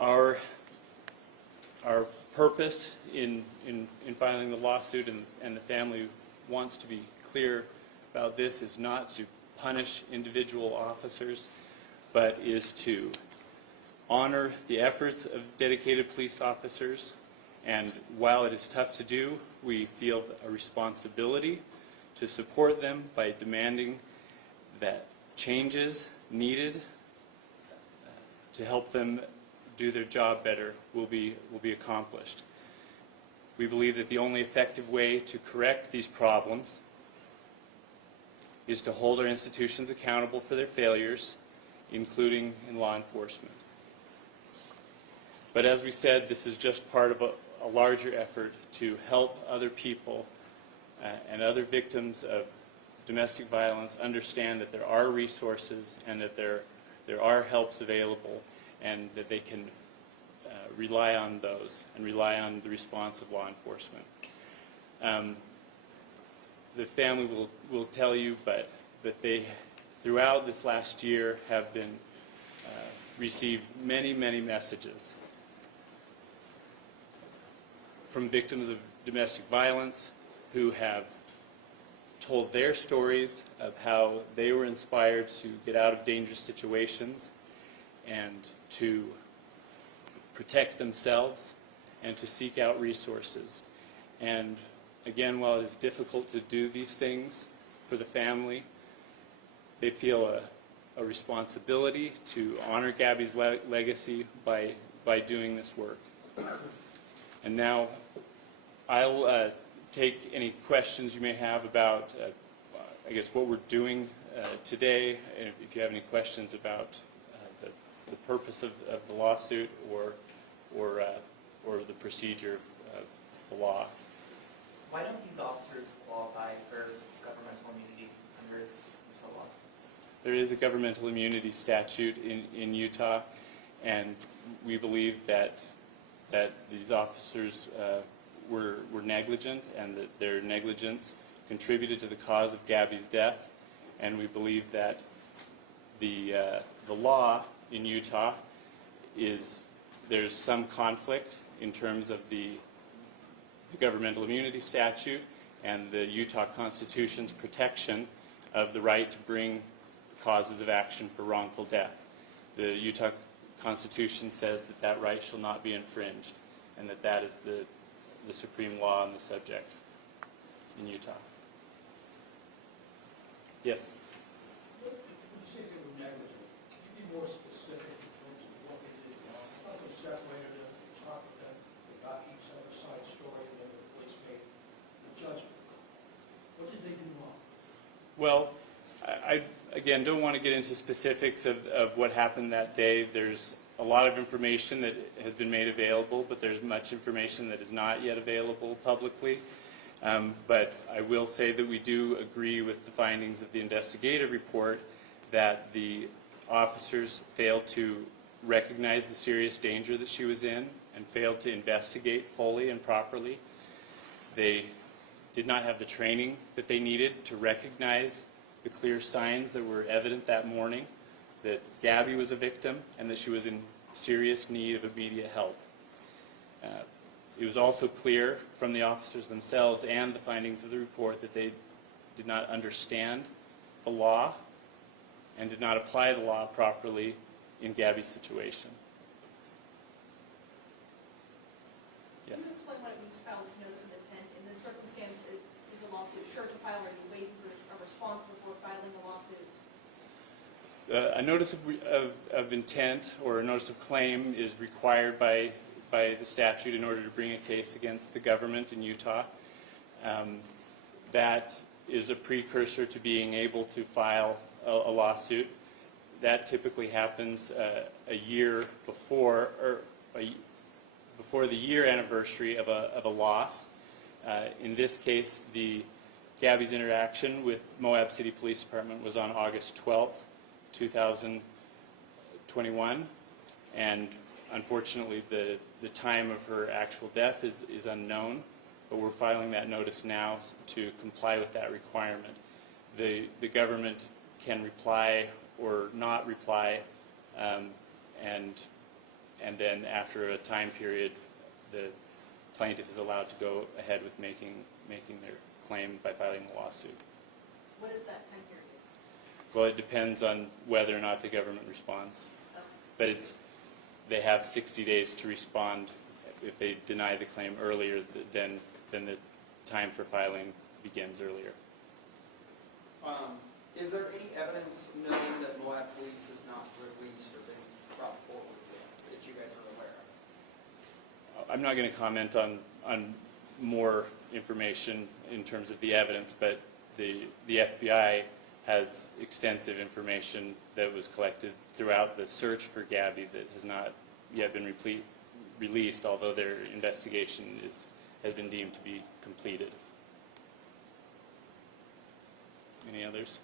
Our purpose in filing the lawsuit, and the family wants to be clear about this, is not to punish individual officers, but is to honor the efforts of dedicated police officers. And while it is tough to do, we feel a responsibility to support them by demanding that changes needed to help them do their job better will be accomplished. We believe that the only effective way to correct these problems is to hold our institutions accountable for their failures, including in law enforcement. But as we said, this is just part of a larger effort to help other people and other victims of domestic violence understand that there are resources and that there are helps available, and that they can rely on those and rely on the response of law enforcement. The family will tell you, but they, throughout this last year, have been received many messages from victims of domestic violence who have told their stories of how they were inspired to get out of dangerous situations and to protect themselves and to seek out resources. And again, while it is difficult to do these things for the family, they feel a responsibility to honor Gabby's legacy by doing this work. And now I'll take any questions you may have about, I guess, what we're doing today, and if you have any questions about the purpose of the lawsuit or the procedure of the law. Why don't these officers qualify for governmental immunity under Utah law? There is a governmental immunity statute in Utah, and we believe that these officers were negligent, and that their negligence contributed to the cause of Gabby's death. And we believe that the law in Utah there's some conflict in terms of the governmental immunity statute and the Utah Constitution's protection of the right to bring causes of action for wrongful death. The Utah Constitution says that right shall not be infringed, and that is the supreme law on the subject in Utah. Yes? When you say they were negligent, can you be more specific in terms of what they did wrong? I thought they separated them, talked with them, they got each other's side story, and then the police made the judgment. What did they do wrong? Well, I again don't want to get into specifics of what happened that day. There's a lot of information that has been made available, but there's much information that is not yet available publicly. But I will say that we do agree with the findings of the investigative report that the officers failed to recognize the serious danger that she was in and failed to investigate fully and properly. They did not have the training that they needed to recognize the clear signs that were evident that morning, that Gabby was a victim and that she was in serious need of immediate help. It was also clear from the officers themselves and the findings of the report that they did not understand the law and did not apply the law properly in Gabby's situation. Yes? Can you explain what it means to file this notice of intent? In this circumstance, is a lawsuit sure to file, or are you waiting for a response before filing the lawsuit? A notice of intent or a notice of claim is required by the statute in order to bring a case against the government in Utah. That is a precursor to being able to file a lawsuit. That typically happens a year before, or before the year anniversary of a loss. In this case, Gabby's interaction with Moab City Police Department was on August 12th, 2021, and unfortunately the time of her actual death is unknown, but we're filing that notice now to comply with that requirement. The government can reply or not reply, and and then after a time period, the plaintiff is allowed to go ahead with making their claim by filing a lawsuit. What is that time period? Well, it depends on whether or not the government responds. Oh, But they have 60 days to respond. If they deny the claim earlier, then the time for filing begins earlier. Is there any evidence known that Moab Police has not released or been brought forward that you guys are aware of? I'm not going to comment on more information in terms of the evidence, but the FBI has extensive information that was collected throughout the search for Gabby that has not yet been released, although their investigation has been deemed to be completed. Any others?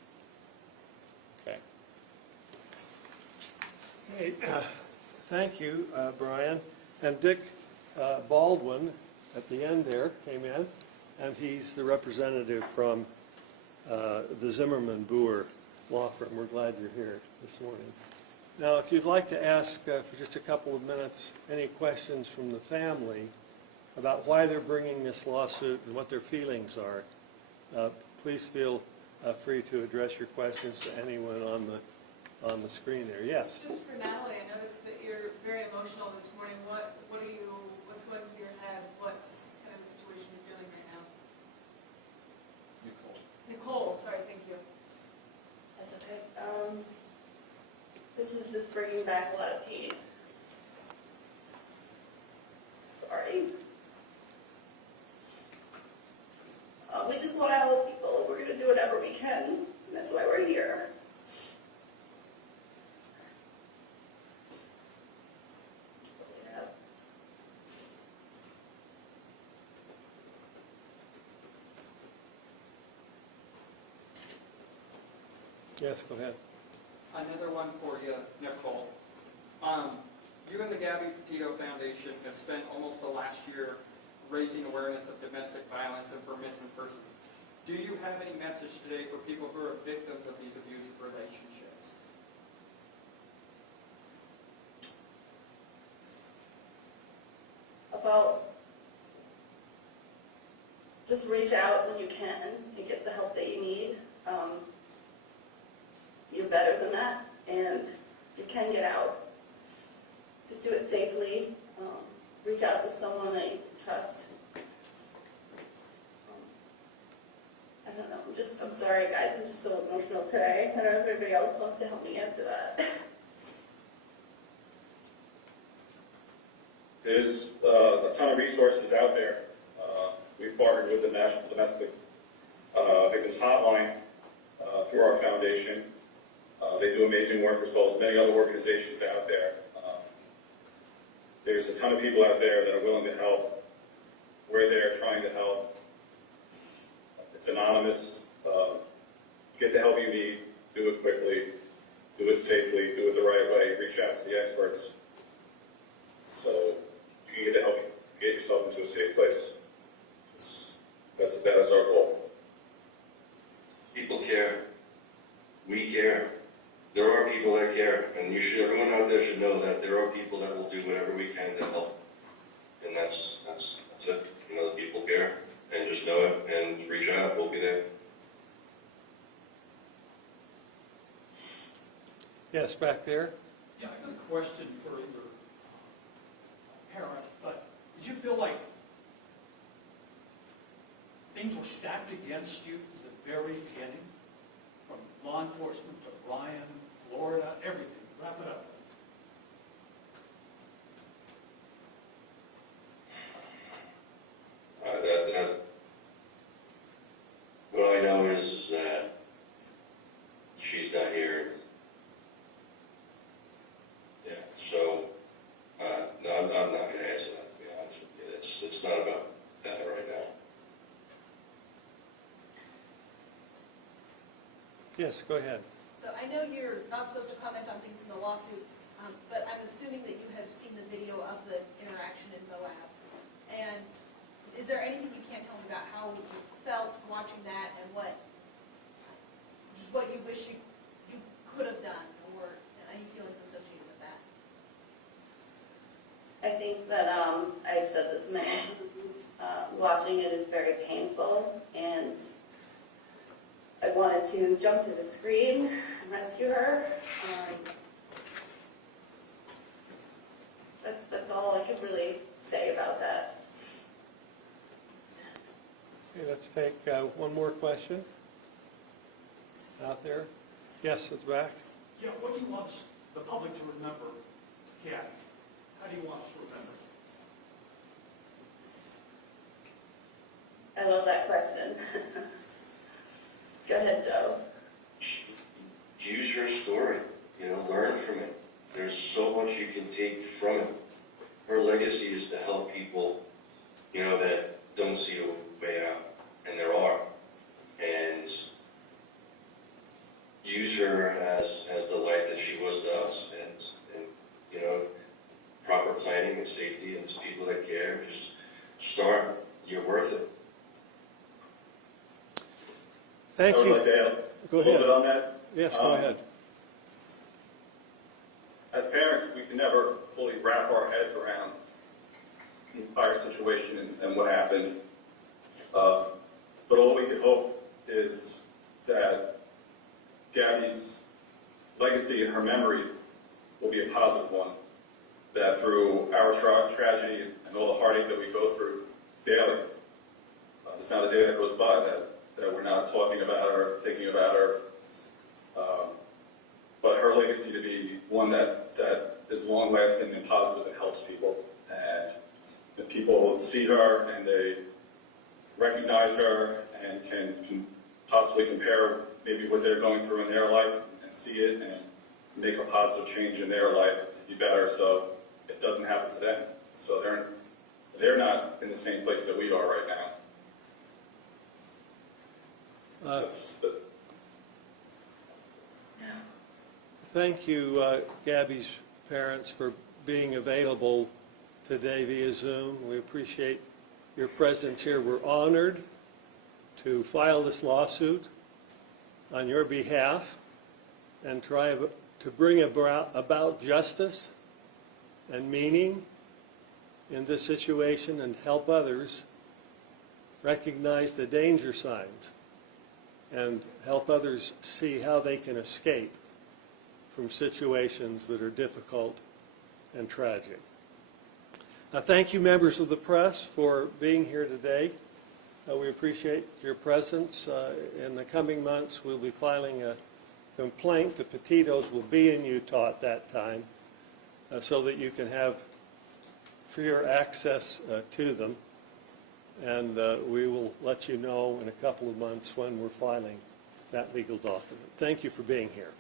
Okay. Hey, thank you, Brian. And Dick Baldwin, at the end there, came in, and he's the representative from the Zimmerman Boer law firm. We're glad you're here this morning. Now, if you'd like to ask for just a couple of minutes any questions from the family about why they're bringing this lawsuit and what their feelings are, please feel free to address your questions to anyone on the screen there. Yes? Just for Natalie, I noticed that you're very emotional this morning. What's going through your head? What's kind of the situation you're feeling right now? Nicole, sorry, thank you. That's okay. This is just bringing back a lot of pain. Sorry. We just want to help people. We're going to do whatever we can. And that's why we're here. Yeah. Yes, go ahead. Another one for you, Nicole. You and the Gaby Petito Foundation have spent almost the last year raising awareness of domestic violence and for missing persons. Do you have any message today for people who are victims of these abusive relationships? About just reach out when you can and get the help that you need. You're better than that, and you can get out. Just do it safely. Reach out to someone that you trust. I don't know. I'm sorry, guys. I'm just so emotional today. I don't know if anybody else wants to help me answer that. There's a ton of resources out there. We've partnered with the National Domestic Victims Hotline through our foundation. They do amazing work as well as many other organizations out there. There's a ton of people out there that are willing to help. We're there trying to help. It's anonymous. Get the help you need. Do it quickly. Do it safely. Do it the right way. Reach out to the experts. So you can get the help. Get yourself into a safe place. That is our goal. People care. We care. There are people that care, and everyone out there should know that there are people that will do whatever we can to help. And that's it. The people care, and just know it, and reach out. We'll be there. Yes, back there. Yeah, I have a question for your parent, but did you feel like things were stacked against you from the very beginning? From law enforcement to Ryan, Florida, everything. Wrap it up. What I know is that she's not here. Yeah, so, no, I'm not going to answer that, to be honest with you. It's not about that right now. Yes, go ahead. So I know you're not supposed to comment on things in the lawsuit, but I'm assuming that you have seen the video of the interaction in Moab. And is there anything you can't tell me about how you felt watching that and what you wish you could have done, or any feelings associated with that? I think that I've said this many times, watching it is very painful, and I wanted to jump to the screen and rescue her. That's all I could really say about that. Okay, let's take one more question out there. Yes, it's back. Yeah, what do you want the public to remember, Gabby? How do you want us to remember? I love that question. Go ahead, Joe. Use your story, learn from it. There's so much you can take from it. Her legacy is to help people, that don't see a way out, and there are. And use her as the light that she was to us, and proper planning and safety and people that care. Just start. You're worth it. Thank I would you. like to add Go a little ahead. bit on that. Yes, go ahead. As parents, we can never fully wrap our heads around the entire situation and what happened. But all we can hope is that Gabby's legacy and her memory will be a positive one. That through our tragedy and all the heartache that we go through daily, there's not a day that goes by that we're not talking about her, thinking about her. But her legacy to be one that is long-lasting and positive and helps people. And if people see her and they recognize her and can possibly compare maybe what they're going through in their life and see it and make a positive change in their life to be better so it doesn't happen to them. So they're not in the same place that we are right now. Thank you, Gabby's parents, for being available today via Zoom. We appreciate your presence here. We're honored to file this lawsuit on your behalf and try to bring about justice and meaning in this situation and help others recognize the danger signs and help others see how they can escape from situations that are difficult and tragic. Thank you, members of the press, for being here today. We appreciate your presence. In the coming months, we'll be filing a complaint. The Petitos will be in Utah at that time so that you can have freer access to them. And we will let you know in a couple of months when we're filing that legal document. Thank you for being here.